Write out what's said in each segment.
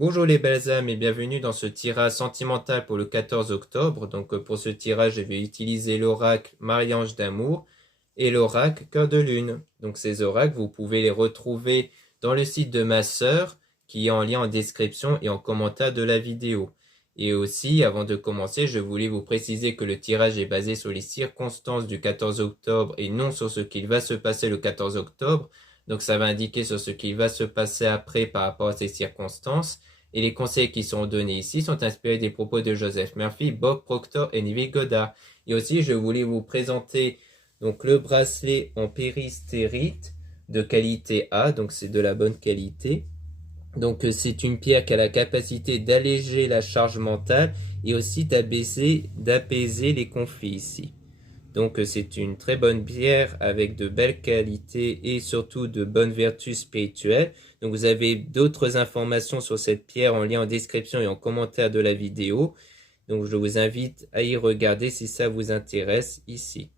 Bonjour les belles âmes et bienvenue dans ce tirage sentimental pour le 14 octobre. Donc pour ce tirage, je vais utiliser l'oracle Marie-Ange d'amour et l'oracle Cœur de Lune. Donc ces oracles, vous pouvez les retrouver dans le site de ma sœur qui est en lien en description et en commentaire de la vidéo. Et aussi, avant de commencer, je voulais vous préciser que le tirage est basé sur les circonstances du 14 octobre et non sur ce qu'il va se passer le 14 octobre. Donc ça va indiquer sur ce qu'il va se passer après par rapport à ces circonstances. Et les conseils qui sont donnés ici sont inspirés des propos de Joseph Murphy, Bob Proctor et Neville Goddard. Et aussi, je voulais vous présenter donc le bracelet en péristérite de qualité A, donc c'est de la bonne qualité. Donc c'est une pierre qui a la capacité d'alléger la charge mentale et aussi d'apaiser les conflits ici. Donc c'est une très bonne pierre avec de belles qualités et surtout de bonnes vertus spirituelles. Donc vous avez d'autres informations sur cette pierre en lien en description et en commentaire de la vidéo. Donc je vous invite à y regarder si ça vous intéresse ici.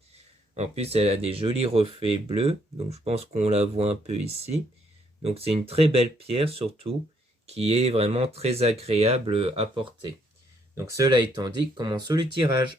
En plus elle a des jolis reflets bleus, donc je pense qu'on la voit un peu ici. Donc c'est une très belle pierre surtout qui est vraiment très agréable à porter. Donc cela étant dit, commençons le tirage.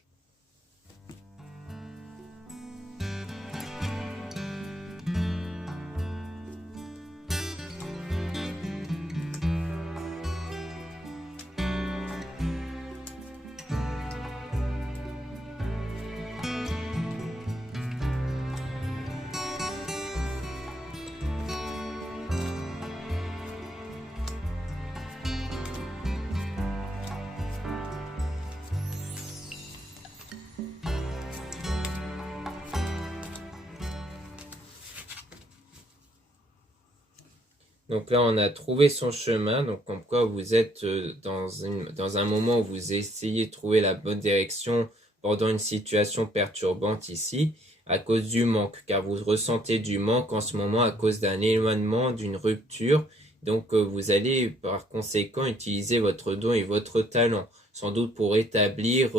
Donc là, on a trouvé son chemin, donc comme quoi vous êtes dans un moment où vous essayez de trouver la bonne direction pendant une situation perturbante ici, à cause du manque, car vous ressentez du manque en ce moment à cause d'un éloignement, d'une rupture. Donc vous allez par conséquent utiliser votre don et votre talent, sans doute pour établir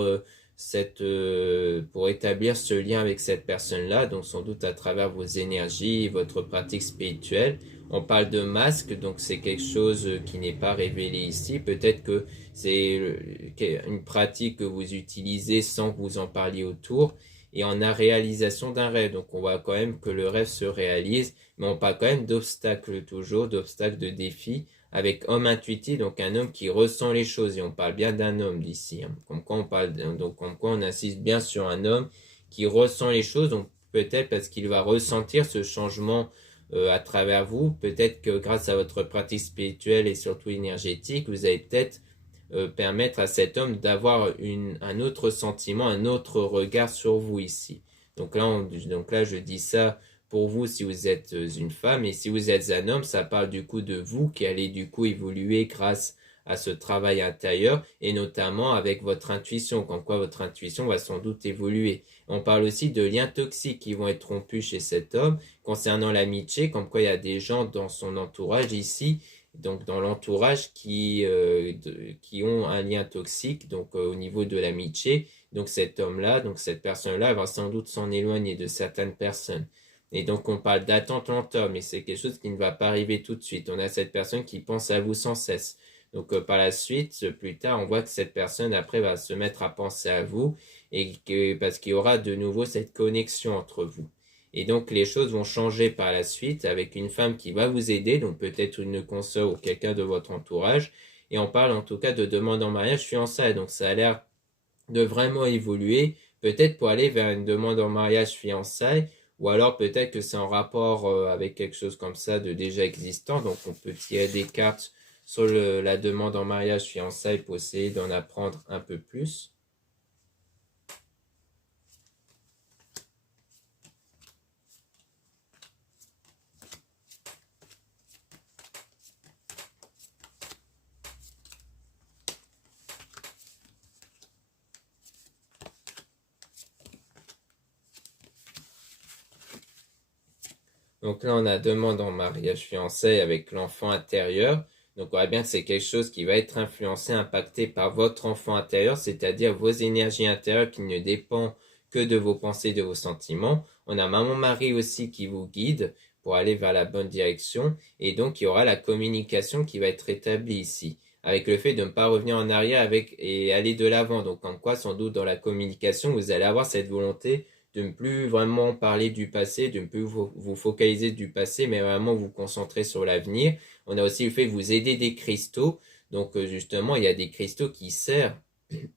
pour établir ce lien avec cette personne-là, donc sans doute à travers vos énergies, votre pratique spirituelle. On parle de masque, donc c'est quelque chose qui n'est pas révélé ici. Peut-être que c'est une pratique que vous utilisez sans que vous en parliez autour. Et on a réalisation d'un rêve, donc on voit quand même que le rêve se réalise, mais on parle quand même d'obstacles toujours, d'obstacles, de défis, avec homme intuitif, donc un homme qui ressent les choses, et on parle bien d'un homme d'ici, hein. Comme quoi on parle, donc comme quoi on insiste bien sur un homme qui ressent les choses, donc peut-être parce qu'il va ressentir ce changement à travers vous. Peut-être que grâce à votre pratique spirituelle et surtout énergétique, vous allez peut-être permettre à cet homme d'avoir un autre sentiment, un autre regard sur vous ici. Donc là, je dis ça pour vous si vous êtes une femme, et si vous êtes un homme, ça parle du coup de vous qui allez du coup évoluer grâce à ce travail intérieur, et notamment avec votre intuition, comme quoi votre intuition va sans doute évoluer. On parle aussi de liens toxiques qui vont être rompus chez cet homme. Concernant l'amitié, comme quoi il y a des gens dans son entourage ici, donc dans l'entourage qui ont un lien toxique, donc au niveau de l'amitié. Donc cet homme-là, donc cette personne-là va sans doute s'en éloigner de certaines personnes. Et donc on parle d'attente lenteur, mais c'est quelque chose qui ne va pas arriver tout de suite. On a cette personne qui pense à vous sans cesse. Donc par la suite, plus tard, on voit que cette personne après va se mettre à penser à vous, et parce qu'il y aura de nouveau cette connexion entre vous. Et donc les choses vont changer par la suite avec une femme qui va vous aider, donc peut-être une consoeur ou quelqu'un de votre entourage. Et on parle en tout cas de demande en mariage fiançailles, donc ça a l'air de vraiment évoluer, peut-être pour aller vers une demande en mariage fiançailles, ou alors peut-être que c'est en rapport avec quelque chose comme ça de déjà existant, donc on peut tirer des cartes sur la demande en mariage fiançailles pour essayer d'en apprendre un peu plus. Donc là, on a demande en mariage fiançailles avec l'enfant intérieur. Donc on voit bien que c'est quelque chose qui va être influencé, impacté par votre enfant intérieur, c'est-à-dire vos énergies intérieures qui ne dépendent que de vos pensées, de vos sentiments. On a Maman Marie aussi qui vous guide pour aller vers la bonne direction. Et donc il y aura la communication qui va être établie ici, avec le fait de ne pas revenir en arrière et aller de l'avant. Donc comme quoi, sans doute dans la communication, vous allez avoir cette volonté de ne plus vraiment parler du passé, de ne plus vous focaliser du passé, mais vraiment vous concentrer sur l'avenir. On a aussi le fait de vous aider des cristaux. Donc justement, il y a des cristaux qui servent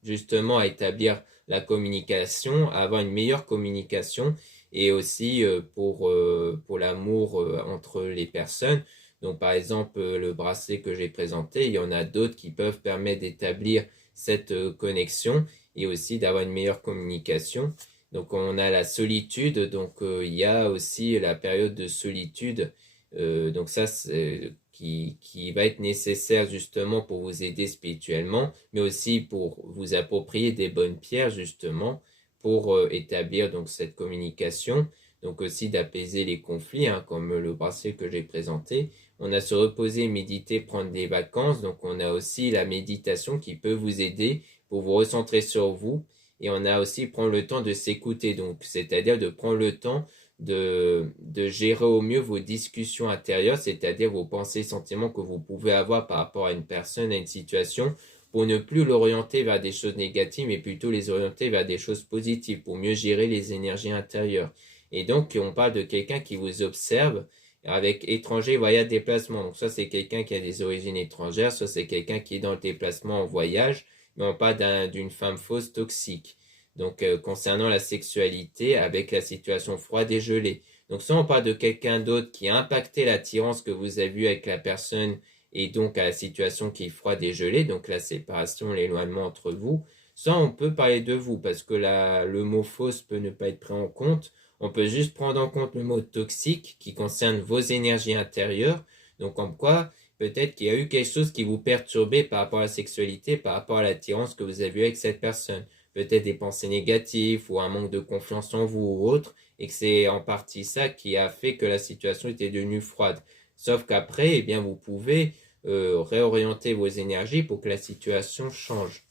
justement à établir la communication, à avoir une meilleure communication et aussi pour l'amour entre les personnes. Donc par exemple, le bracelet que j'ai présenté, il y en a d'autres qui peuvent permettre d'établir cette connexion et aussi d'avoir une meilleure communication. Donc on a la solitude, donc il y a aussi la période de solitude. Donc ça, c'est qui va être nécessaire justement pour vous aider spirituellement, mais aussi pour vous approprier des bonnes pierres justement pour établir donc cette communication, donc aussi d'apaiser les conflits, hein, comme le bracelet que j'ai présenté. On a se reposer, méditer, prendre des vacances, donc on a aussi la méditation qui peut vous aider pour vous recentrer sur vous, et on a aussi prendre le temps de s'écouter, donc c'est-à-dire de prendre le temps de gérer au mieux vos discussions intérieures, c'est-à-dire vos pensées, sentiments que vous pouvez avoir par rapport à une personne, à une situation, pour ne plus l'orienter vers des choses négatives, mais plutôt les orienter vers des choses positives, pour mieux gérer les énergies intérieures. Et donc, on parle de quelqu'un qui vous observe avec étranger, voyage, déplacement. Donc, soit c'est quelqu'un qui a des origines étrangères, soit c'est quelqu'un qui est dans le déplacement en voyage, mais on parle d'une femme fausse toxique. Donc, concernant la sexualité avec la situation froide et gelée. Donc, soit on parle de quelqu'un d'autre qui a impacté l'attirance que vous avez vue avec la personne et donc à la situation qui est froide et gelée, donc la séparation, l'éloignement entre vous. Soit on peut parler de vous parce que le mot fausse peut ne pas être pris en compte. On peut juste prendre en compte le mot toxique qui concerne vos énergies intérieures. Donc, comme quoi, peut-être qu'il y a eu quelque chose qui vous perturbait par rapport à la sexualité, par rapport à l'attirance que vous avez eue avec cette personne. Peut-être des pensées négatives ou un manque de confiance en vous ou autre, et que c'est en partie ça qui a fait que la situation était devenue froide. Sauf qu'après, eh bien, vous pouvez réorienter vos énergies pour que la situation change.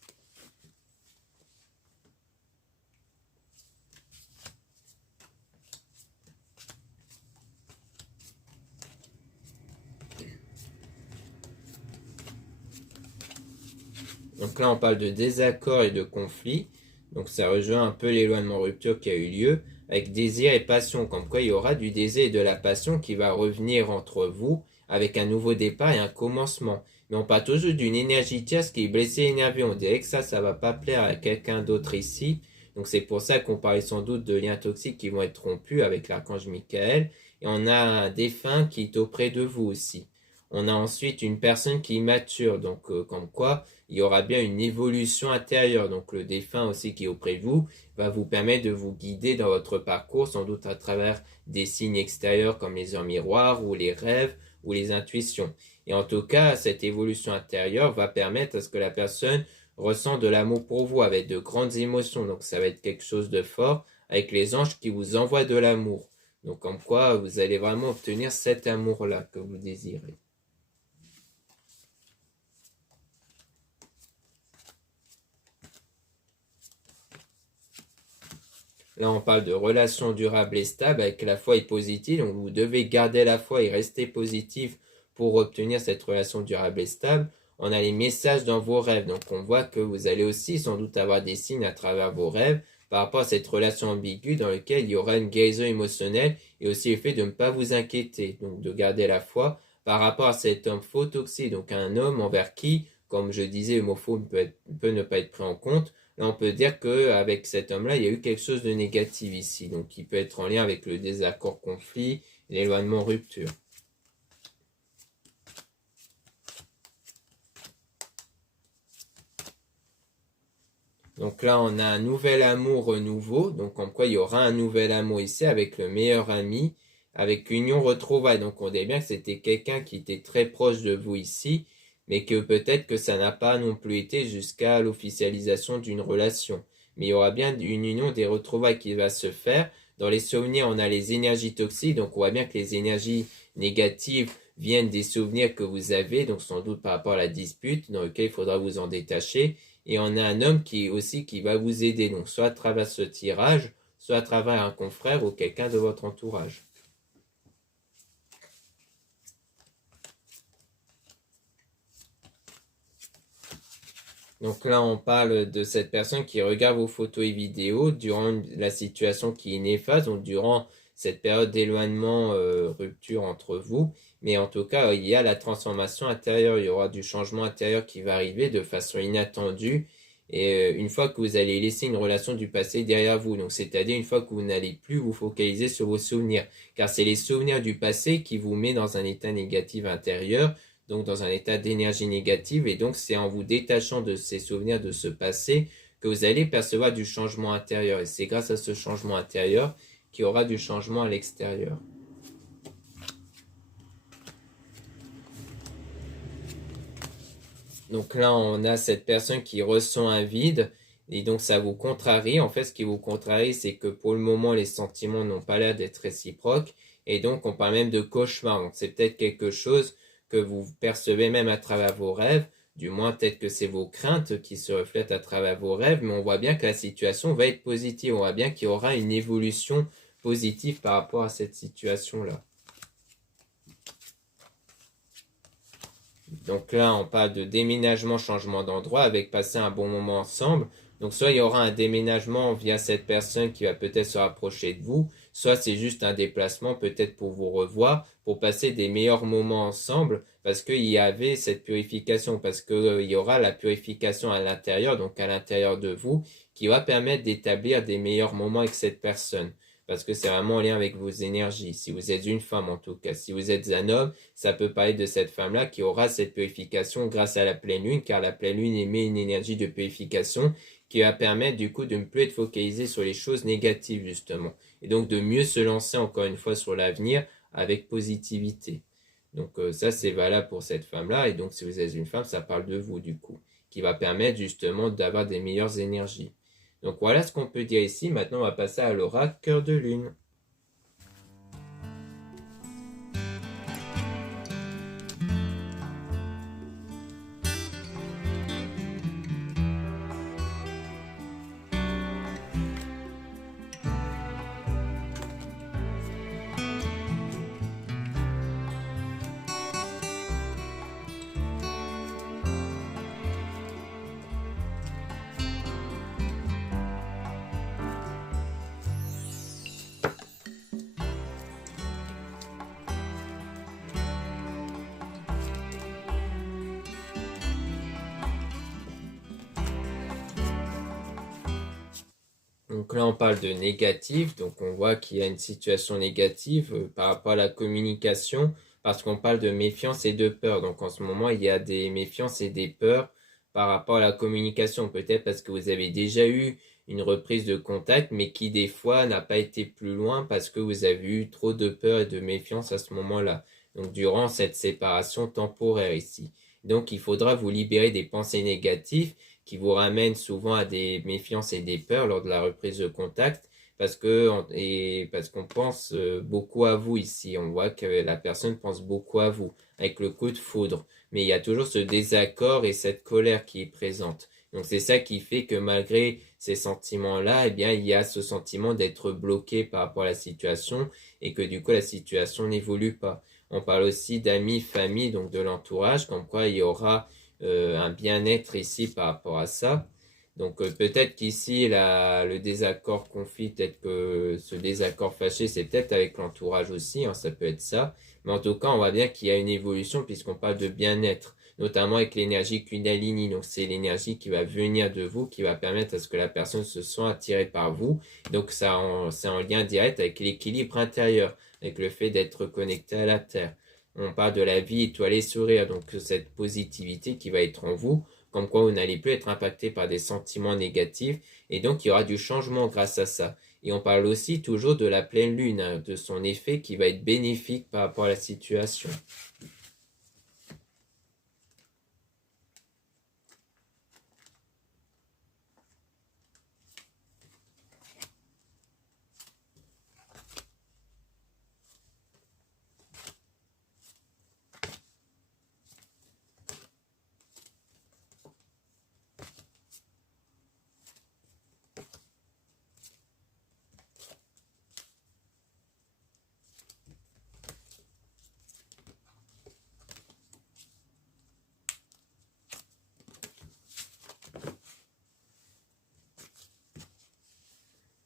Donc là, on parle de désaccord et de conflit. Donc ça rejoint un peu l'éloignement rupture qui a eu lieu avec désir et passion. Comme quoi, il y aura du désir et de la passion qui va revenir entre vous avec un nouveau départ et un commencement. Mais on parle toujours d'une énergie tierce qui est blessée et énervée. On dirait que ça va pas plaire à quelqu'un d'autre ici. Donc c'est pour ça qu'on parlait sans doute de liens toxiques qui vont être rompus avec l'archange Michael. Et on a un défunt qui est auprès de vous aussi. On a ensuite une personne qui est mature. Donc comme quoi, il y aura bien une évolution intérieure. Donc le défunt aussi qui est auprès de vous va vous permettre de vous guider dans votre parcours, sans doute à travers des signes extérieurs comme les heures miroirs ou les rêves ou les intuitions. Et en tout cas, cette évolution intérieure va permettre à ce que la personne ressent de l'amour pour vous avec de grandes émotions. Donc ça va être quelque chose de fort avec les anges qui vous envoient de l'amour. Donc comme quoi vous allez vraiment obtenir cet amour-là que vous désirez. Là, on parle de relations durables et stables avec la foi et positive. Donc, vous devez garder la foi et rester positif pour obtenir cette relation durable et stable. On a les messages dans vos rêves. Donc, on voit que vous allez aussi sans doute avoir des signes à travers vos rêves par rapport à cette relation ambiguë dans laquelle il y aura une guérison émotionnelle et aussi le fait de ne pas vous inquiéter. Donc, de garder la foi par rapport à cet homme faux toxique. Donc, un homme envers qui, comme je disais, le mot faux peut ne pas être pris en compte. Là, on peut dire qu'avec cet homme-là, il y a eu quelque chose de négatif ici, donc qui peut être en lien avec le désaccord, conflit, l'éloignement, rupture. Donc là, on a un nouvel amour renouveau, donc comme quoi il y aura un nouvel amour ici avec le meilleur ami, avec union retrouvaille. Donc on dit bien que c'était quelqu'un qui était très proche de vous ici, mais que peut-être que ça n'a pas non plus été jusqu'à l'officialisation d'une relation. Mais il y aura bien une union des retrouvailles qui va se faire. Dans les souvenirs, on a les énergies toxiques, donc on voit bien que les énergies négatives viennent des souvenirs que vous avez, donc sans doute par rapport à la dispute, dans lequel il faudra vous en détacher. Et on a un homme qui va vous aider, donc soit à travers ce tirage, soit à travers un confrère ou quelqu'un de votre entourage. Donc là, on parle de cette personne qui regarde vos photos et vidéos durant la situation qui est néfaste, donc durant cette période d'éloignement, rupture entre vous. Mais en tout cas, il y a la transformation intérieure, il y aura du changement intérieur qui va arriver de façon inattendue. Et une fois que vous allez laisser une relation du passé derrière vous, donc c'est-à-dire une fois que vous n'allez plus vous focaliser sur vos souvenirs, car c'est les souvenirs du passé qui vous met dans un état négatif intérieur, donc dans un état d'énergie négative, et donc c'est en vous détachant de ces souvenirs de ce passé que vous allez percevoir du changement intérieur, et c'est grâce à ce changement intérieur qu'il y aura du changement à l'extérieur. Donc là, on a cette personne qui ressent un vide, et donc ça vous contrarie. En fait, ce qui vous contrarie, c'est que pour le moment, les sentiments n'ont pas l'air d'être réciproques, et donc on parle même de cauchemar. Donc c'est peut-être quelque chose que vous percevez même à travers vos rêves, du moins peut-être que c'est vos craintes qui se reflètent à travers vos rêves, mais on voit bien que la situation va être positive, on voit bien qu'il y aura une évolution positive par rapport à cette situation-là. Donc là, on parle de déménagement, changement d'endroit avec passer un bon moment ensemble. Donc soit il y aura un déménagement via cette personne qui va peut-être se rapprocher de vous, soit c'est juste un déplacement peut-être pour vous revoir, pour passer des meilleurs moments ensemble, parce qu'il y avait cette purification, parce que il y aura la purification à l'intérieur, donc à l'intérieur de vous, qui va permettre d'établir des meilleurs moments avec cette personne. Parce que c'est vraiment en lien avec vos énergies. Si vous êtes une femme en tout cas, si vous êtes un homme, ça peut parler de cette femme-là qui aura cette purification grâce à la pleine lune, car la pleine lune émet une énergie de purification qui va permettre du coup de ne plus être focalisé sur les choses négatives justement, et donc de mieux se lancer encore une fois sur l'avenir avec positivité. Donc ça c'est valable pour cette femme-là, et donc si vous êtes une femme, ça parle de vous du coup, qui va permettre justement d'avoir des meilleures énergies. Donc voilà ce qu'on peut dire ici. Maintenant on va passer à l'oracle cœur de lune. Donc là, on parle de négatif, donc on voit qu'il y a une situation négative par rapport à la communication, parce qu'on parle de méfiance et de peur. Donc en ce moment, il y a des méfiances et des peurs par rapport à la communication, peut-être parce que vous avez déjà eu une reprise de contact, mais qui des fois n'a pas été plus loin parce que vous avez eu trop de peur et de méfiance à ce moment-là. Donc durant cette séparation temporaire ici. Donc il faudra vous libérer des pensées négatives qui vous ramène souvent à des méfiances et des peurs lors de la reprise de contact, parce qu'on pense beaucoup à vous ici. On voit que la personne pense beaucoup à vous avec le coup de foudre, mais il y a toujours ce désaccord et cette colère qui est présente. Donc c'est ça qui fait que malgré ces sentiments-là, eh bien il y a ce sentiment d'être bloqué par rapport à la situation, et que du coup la situation n'évolue pas. On parle aussi d'amis, famille, donc de l'entourage, comme quoi il y aura un bien-être ici par rapport à ça. Donc peut-être qu'ici le désaccord conflit, peut-être que ce désaccord fâché, c'est peut-être avec l'entourage aussi, hein, ça peut être ça. Mais en tout cas, on voit bien qu'il y a une évolution puisqu'on parle de bien-être, notamment avec l'énergie Kundalini. Donc c'est l'énergie qui va venir de vous, qui va permettre à ce que la personne se sente attirée par vous. Donc c'est en lien direct avec l'équilibre intérieur, avec le fait d'être connecté à la Terre. On parle de la vie étoilée sourire, donc cette positivité qui va être en vous, comme quoi vous n'allez plus être impacté par des sentiments négatifs, et donc il y aura du changement grâce à ça. Et on parle aussi toujours de la pleine lune, hein, de son effet qui va être bénéfique par rapport à la situation.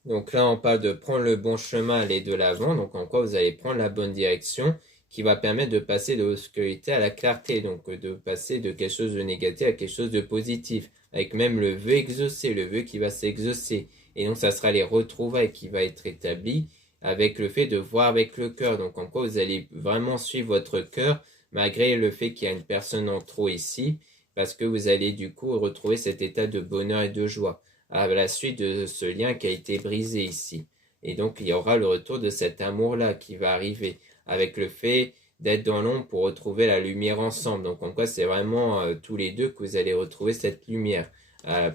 Donc là, on parle de prendre le bon chemin, aller de l'avant, donc en quoi vous allez prendre la bonne direction, qui va permettre de passer de l'obscurité à la clarté, donc de passer de quelque chose de négatif à quelque chose de positif, avec même le vœu exaucé, le vœu qui va s'exaucer. Et donc ça sera les retrouvailles qui va être établi avec le fait de voir avec le cœur, donc en quoi vous allez vraiment suivre votre cœur, malgré le fait qu'il y a une personne en trop ici, parce que vous allez du coup retrouver cet état de bonheur et de joie à la suite de ce lien qui a été brisé ici. Et donc il y aura le retour de cet amour-là qui va arriver avec le fait d'être dans l'ombre pour retrouver la lumière ensemble. Donc en quoi c'est vraiment tous les deux que vous allez retrouver cette lumière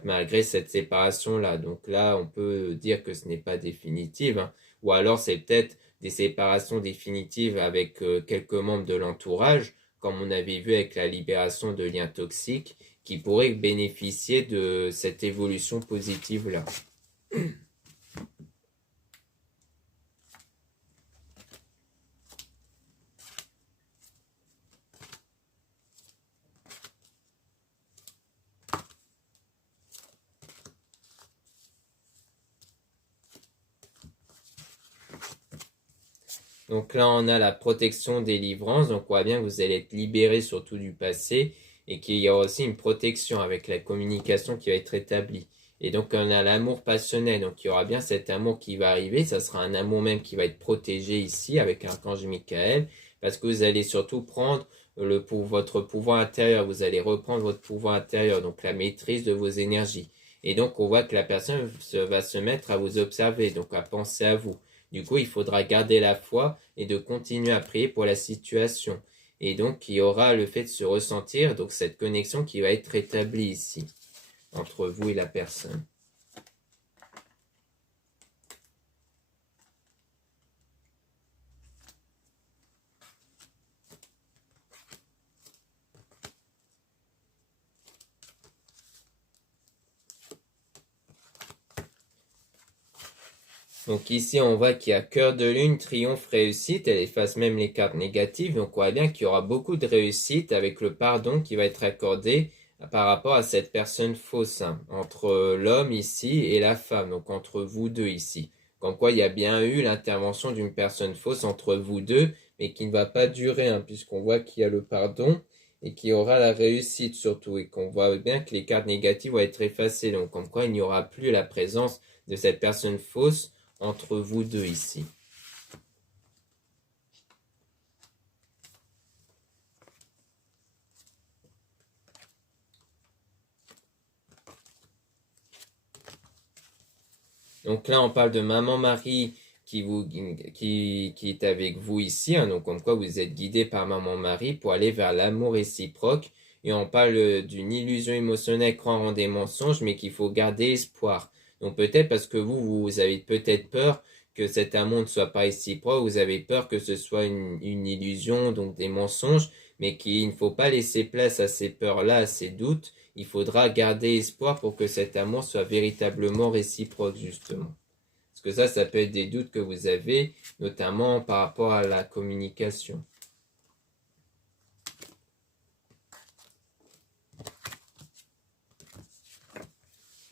malgré cette séparation-là. Donc là on peut dire que ce n'est pas définitif, hein. Ou alors c'est peut-être des séparations définitives avec quelques membres de l'entourage, comme on avait vu avec la libération de liens toxiques, qui pourraient bénéficier de cette évolution positive-là. Donc là, on a la protection délivrance. Donc on voit bien que vous allez être libéré surtout du passé et qu'il y aura aussi une protection avec la communication qui va être établie. Et donc on a l'amour passionnel. Donc il y aura bien cet amour qui va arriver. Ça sera un amour même qui va être protégé ici avec l'archange Michael parce que vous allez surtout prendre pour votre pouvoir intérieur. Vous allez reprendre votre pouvoir intérieur, donc la maîtrise de vos énergies. Et donc on voit que la personne va se mettre à vous observer, donc à penser à vous. Du coup, il faudra garder la foi et de continuer à prier pour la situation. Et donc, il y aura le fait de se ressentir, donc cette connexion qui va être établie ici, entre vous et la personne. Donc ici, on voit qu'il y a cœur de lune, triomphe, réussite. Elle efface même les cartes négatives. Donc on voit bien qu'il y aura beaucoup de réussite avec le pardon qui va être accordé par rapport à cette personne fausse, hein, entre l'homme ici et la femme, donc entre vous deux ici. Comme quoi il y a bien eu l'intervention d'une personne fausse entre vous deux, mais qui ne va pas durer, hein, puisqu'on voit qu'il y a le pardon et qu'il y aura la réussite surtout, et qu'on voit bien que les cartes négatives vont être effacées. Donc comme quoi il n'y aura plus la présence de cette personne fausse entre vous deux ici. Donc là, on parle de Maman Marie qui est avec vous ici, hein, donc comme quoi vous êtes guidé par Maman Marie pour aller vers l'amour réciproque. Et on parle d'une illusion émotionnelle croire en des mensonges, mais qu'il faut garder espoir. Donc peut-être parce que vous avez peut-être peur que cet amour ne soit pas réciproque, vous avez peur que ce soit une illusion, donc des mensonges, mais qu'il ne faut pas laisser place à ces peurs-là, à ces doutes. Il faudra garder espoir pour que cet amour soit véritablement réciproque, justement. Parce que ça peut être des doutes que vous avez, notamment par rapport à la communication.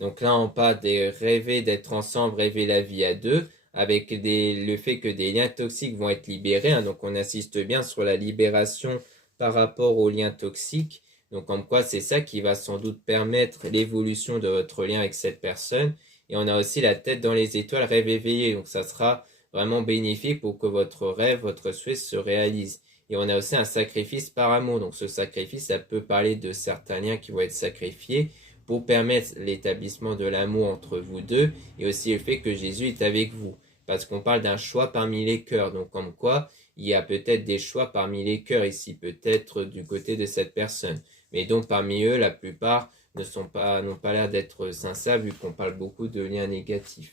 Donc là, on parle de rêver d'être ensemble, rêver la vie à deux, avec le fait que des liens toxiques vont être libérés, hein. Donc on insiste bien sur la libération par rapport aux liens toxiques. Donc comme quoi c'est ça qui va sans doute permettre l'évolution de votre lien avec cette personne. Et on a aussi la tête dans les étoiles, rêve éveillé. Donc ça sera vraiment bénéfique pour que votre rêve, votre souhait se réalise. Et on a aussi un sacrifice par amour. Donc ce sacrifice, ça peut parler de certains liens qui vont être sacrifiés pour permettre l'établissement de l'amour entre vous deux et aussi le fait que Jésus est avec vous. Parce qu'on parle d'un choix parmi les cœurs. Donc comme quoi, il y a peut-être des choix parmi les cœurs ici, peut-être du côté de cette personne. Mais donc parmi eux, la plupart n'ont pas l'air d'être sincères vu qu'on parle beaucoup de liens négatifs.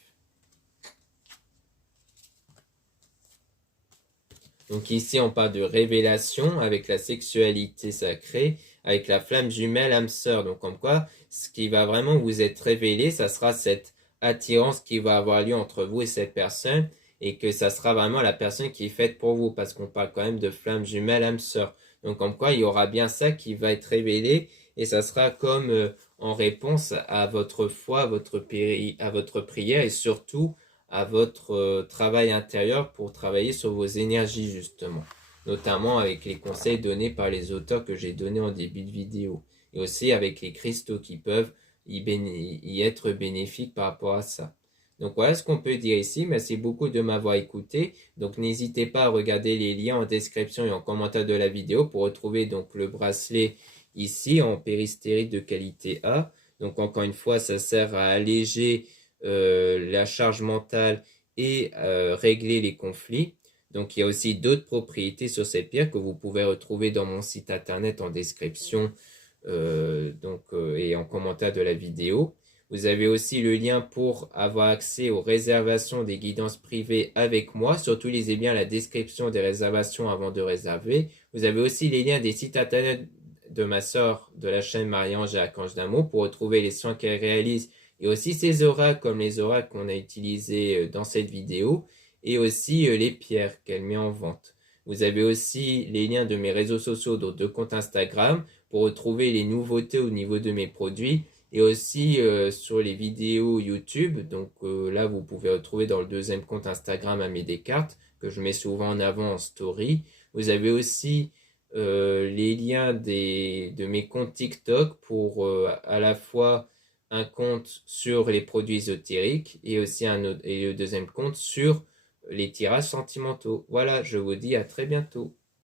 Donc ici, on parle de révélation avec la sexualité sacrée, avec la flamme jumelle âme sœur. Donc comme quoi, ce qui va vraiment vous être révélé, ça sera cette attirance qui va avoir lieu entre vous et cette personne, et que ça sera vraiment la personne qui est faite pour vous, parce qu'on parle quand même de flamme jumelle âme sœur. Donc comme quoi, il y aura bien ça qui va être révélé, et ça sera comme en réponse à votre foi, à votre prière, et surtout à votre travail intérieur pour travailler sur vos énergies justement, notamment avec les conseils donnés par les auteurs que j'ai donnés en début de vidéo, et aussi avec les cristaux qui peuvent y être bénéfiques par rapport à ça. Donc voilà ce qu'on peut dire ici. Merci beaucoup de m'avoir écouté. Donc n'hésitez pas à regarder les liens en description et en commentaire de la vidéo pour retrouver donc le bracelet ici en péristérite de qualité A. Donc encore une fois, ça sert à alléger la charge mentale et régler les conflits. Donc il y a aussi d'autres propriétés sur cette pierre que vous pouvez retrouver dans mon site internet en description et en commentaire de la vidéo. Vous avez aussi le lien pour avoir accès aux réservations des guidances privées avec moi. Surtout, lisez bien la description des réservations avant de réserver. Vous avez aussi les liens des sites internet de ma sœur de la chaîne Marie-Ange et Archange d'Amour pour retrouver les soins qu'elle réalise et aussi ses oracles comme les oracles qu'on a utilisés dans cette vidéo et aussi les pierres qu'elle met en vente. Vous avez aussi les liens de mes réseaux sociaux, dont 2 comptes Instagram pour retrouver les nouveautés au niveau de mes produits et aussi sur les vidéos YouTube. Donc là, vous pouvez retrouver dans le 2e compte Instagram Aimé Descartes que je mets souvent en avant en story. Vous avez aussi les liens de mes comptes TikTok pour à la fois un compte sur les produits ésotériques et aussi et le 2e compte sur les tirages sentimentaux. Voilà, je vous dis à très bientôt.